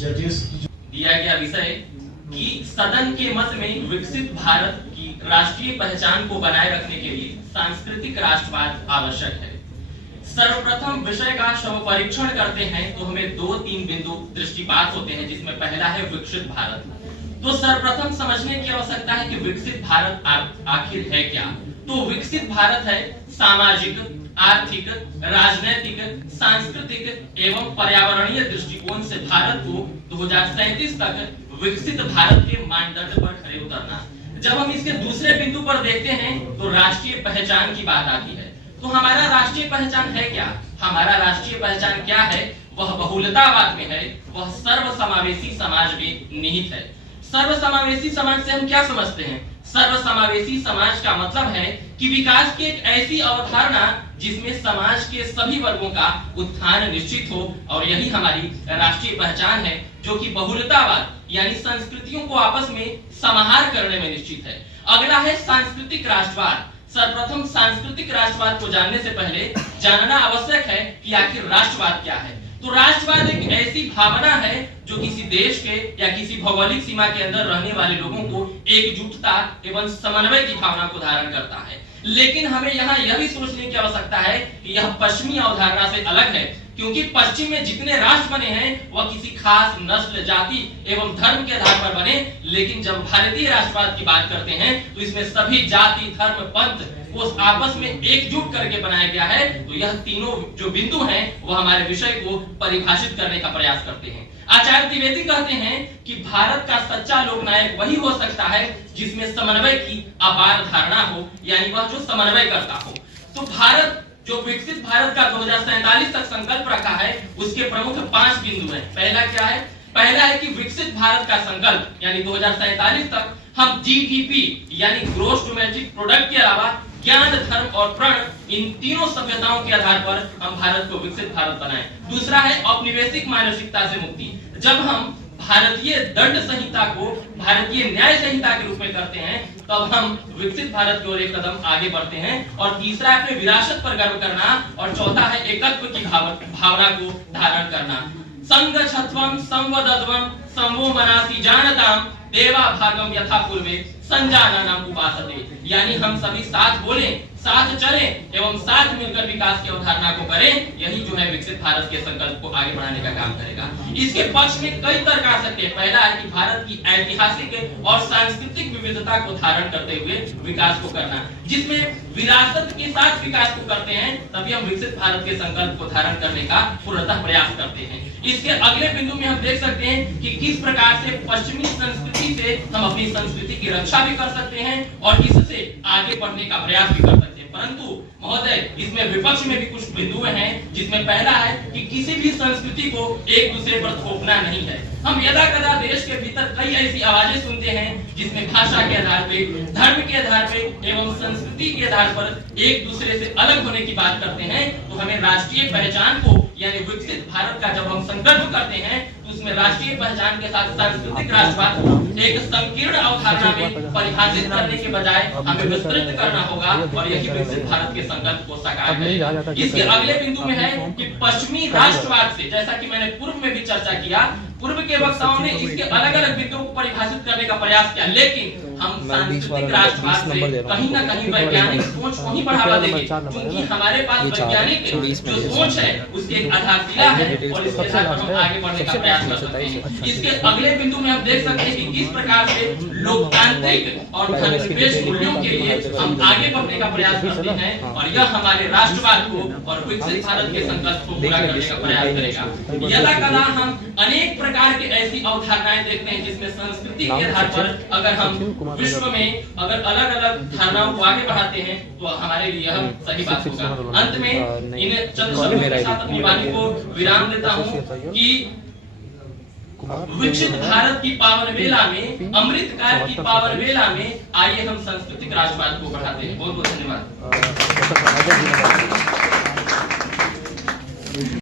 जजेस दिया गया विषय कि सदन के मत में विकसित भारत की राष्ट्रीय पहचान को बनाए रखने के लिए सांस्कृतिक राष्ट्रवाद आवश्यक है। सर्वप्रथम विषय का शव परीक्षण करते हैं तो हमें 2-3 बिंदु दृष्टिपात होते हैं, जिसमें पहला है विकसित भारत। तो सर्वप्रथम समझने की आवश्यकता है कि विकसित भारत आखिर है क्या। तो विकसित भारत है सामाजिक, आर्थिक, राजनैतिक, सांस्कृतिक एवं पर्यावरणीय दृष्टिकोण से भारत को 2037 तक विकसित भारत के मानदंड पर खड़े उतरना। जब हम इसके दूसरे बिंदु पर देखते हैं तो राष्ट्रीय पहचान की बात आती है। तो हमारा राष्ट्रीय पहचान है क्या? हमारा राष्ट्रीय पहचान क्या है? वह बहुलतावाद में है, वह सर्वसमावेशी समाज में निहित है। सर्वसमावेशी समाज से हम क्या समझते हैं? सर्वसमावेशी समाज का मतलब है कि विकास की एक ऐसी अवधारणा जिसमें समाज के सभी वर्गों का उत्थान निश्चित हो, और यही हमारी राष्ट्रीय पहचान है, जो कि बहुलतावाद यानी संस्कृतियों को आपस में समाहार करने में निश्चित है। अगला है सांस्कृतिक राष्ट्रवाद। सर्वप्रथम सांस्कृतिक राष्ट्रवाद को जानने से पहले जानना आवश्यक है कि आखिर राष्ट्रवाद क्या है। तो राष्ट्रवाद एक ऐसी भावना है जो किसी देश के या किसी भौगोलिक सीमा के अंदर रहने वाले लोगों को एकजुटता एवं समन्वय की भावना को धारण करता है। लेकिन हमें यहाँ यह भी सोचने की आवश्यकता है कि यह पश्चिमी अवधारणा से अलग है, क्योंकि पश्चिम में जितने राष्ट्र बने हैं वह किसी खास नस्ल, जाति एवं धर्म के आधार पर बने, लेकिन जब भारतीय राष्ट्रवाद की बात करते हैं तो इसमें सभी जाति, धर्म, पंथ को आपस में एकजुट करके बनाया गया है। तो यह तीनों जो बिंदु हैं वह हमारे विषय को परिभाषित करने का प्रयास करते हैं। आचार्य द्विवेदी कहते हैं कि भारत का सच्चा लोकनायक वही हो सकता है जिसमें समन्वय की अपार धारणा हो, यानी वह जो समन्वय करता हो। तो भारत जो विकसित भारत का 2047 तक संकल्प रखा है, उसके प्रमुख 5 बिंदु हैं। पहला क्या है? पहला है कि विकसित भारत का संकल्प यानी 2047 तक हम जीडीपी यानी ग्रोस डोमेस्टिक प्रोडक्ट के अलावा ज्ञान, धर्म और प्रण, इन तीनों सभ्यताओं के आधार पर हम भारत को विकसित भारत बनाएं। दूसरा है औपनिवेशिक मानसिकता से मुक्ति। जब हम भारतीय दंड संहिता को भारतीय न्याय संहिता के रूप में करते हैं तब हम विकसित भारत की ओर एक कदम आगे बढ़ते हैं। और तीसरा है अपने विरासत पर गर्व करना, और चौथा है एकत्व की भावना को धारण करना। संगच्छध्वं संवदध्वं संवो मनासि जानताम देवा भागम यथा पूर्वे संजानानाम उपासते, यानी हम सभी साथ बोलें, साथ चलें एवं साथ मिलकर विकास की अवधारणा को करें। यही जो है विकसित भारत के संकल्प को आगे बढ़ाने का काम करेगा। इसके पक्ष में कई तर्क आ सकते हैं। पहला है कि भारत की ऐतिहासिक और सांस्कृतिक विविधता को धारण करते हुए विकास को करना, जिसमें विरासत के साथ विकास को करते हैं, तभी हम विकसित भारत के संकल्प को धारण करने का पूर्णतः प्रयास करते हैं। इसके अगले बिंदु में हम देख सकते हैं कि किस प्रकार से पश्चिमी संस्कृति से हम अपनी संस्कृति की रक्षा भी कर सकते हैं और इससे आगे बढ़ने का प्रयास भी कर सकते हैं। परंतु महोदय, इसमें विपक्ष में भी कुछ बिंदु हैं, जिसमें पहला है कि किसी भी संस्कृति को एक दूसरे पर थोपना नहीं है। हम यदा कदा देश के भीतर कई ऐसी आवाजें सुनते हैं जिसमें भाषा के आधार पे, धर्म के आधार पे एवं संस्कृति के आधार पर एक दूसरे से अलग होने की बात करते हैं। तो हमें राष्ट्रीय पहचान को यानी विकसित भारत का जब हम संकल्प करते हैं तो उसमें राष्ट्रीय पहचान के साथ सांस्कृतिक राष्ट्रवाद को एक संकीर्ण अवधारणा में परिभाषित करने के बजाय हमें विस्तृत करना होगा, और यही विकसित भारत के संकल्प को साकार करेगा। इसके अगले बिंदु में है कि पश्चिमी राष्ट्रवाद से, जैसा कि मैंने पूर्व में भी चर्चा किया, पूर्व के वक्ताओं ने इसके अलग अलग बिंदुओं को परिभाषित करने का प्रयास किया, लेकिन हम सांस्कृतिक राष्ट्रवाद से कहीं ना कहीं वैज्ञानिक सोच को ही बढ़ावा देंगे, क्योंकि हमारे पास वैज्ञानिक जो सोच है उसके एक आधारशिला है और इसके साथ हम आगे बढ़ने का प्रयास कर सकते हैं। इसके अगले बिंदु में हम देख सकते हैं कि किस प्रकार से लोकतांत्रिक और धर्मनिरपेक्ष मूल्यों के लिए हम आगे बढ़ने का प्रयास करते हैं, और यह हमारे राष्ट्रवाद को और विकसित भारत के संकल्प को पूरा करने का प्रयास करेगा। यदा कदा हम अनेक प्रकार की ऐसी अवधारणाएं देखते हैं जिसमें संस्कृति के आधार पर अगर हम विश्व में अगर अलग अलग धारणाओं को आगे बढ़ाते हैं तो हमारे लिए यह सही बात होगा। अंत में इन चंद शब्दों के साथ अपनी वाणी को विराम देता हूँ कि विकसित भारत की पावन बेला में, अमृत काल की पावन बेला में आइए हम सांस्कृतिक राष्ट्रवाद को बढ़ाते हैं। बहुत बहुत धन्यवाद।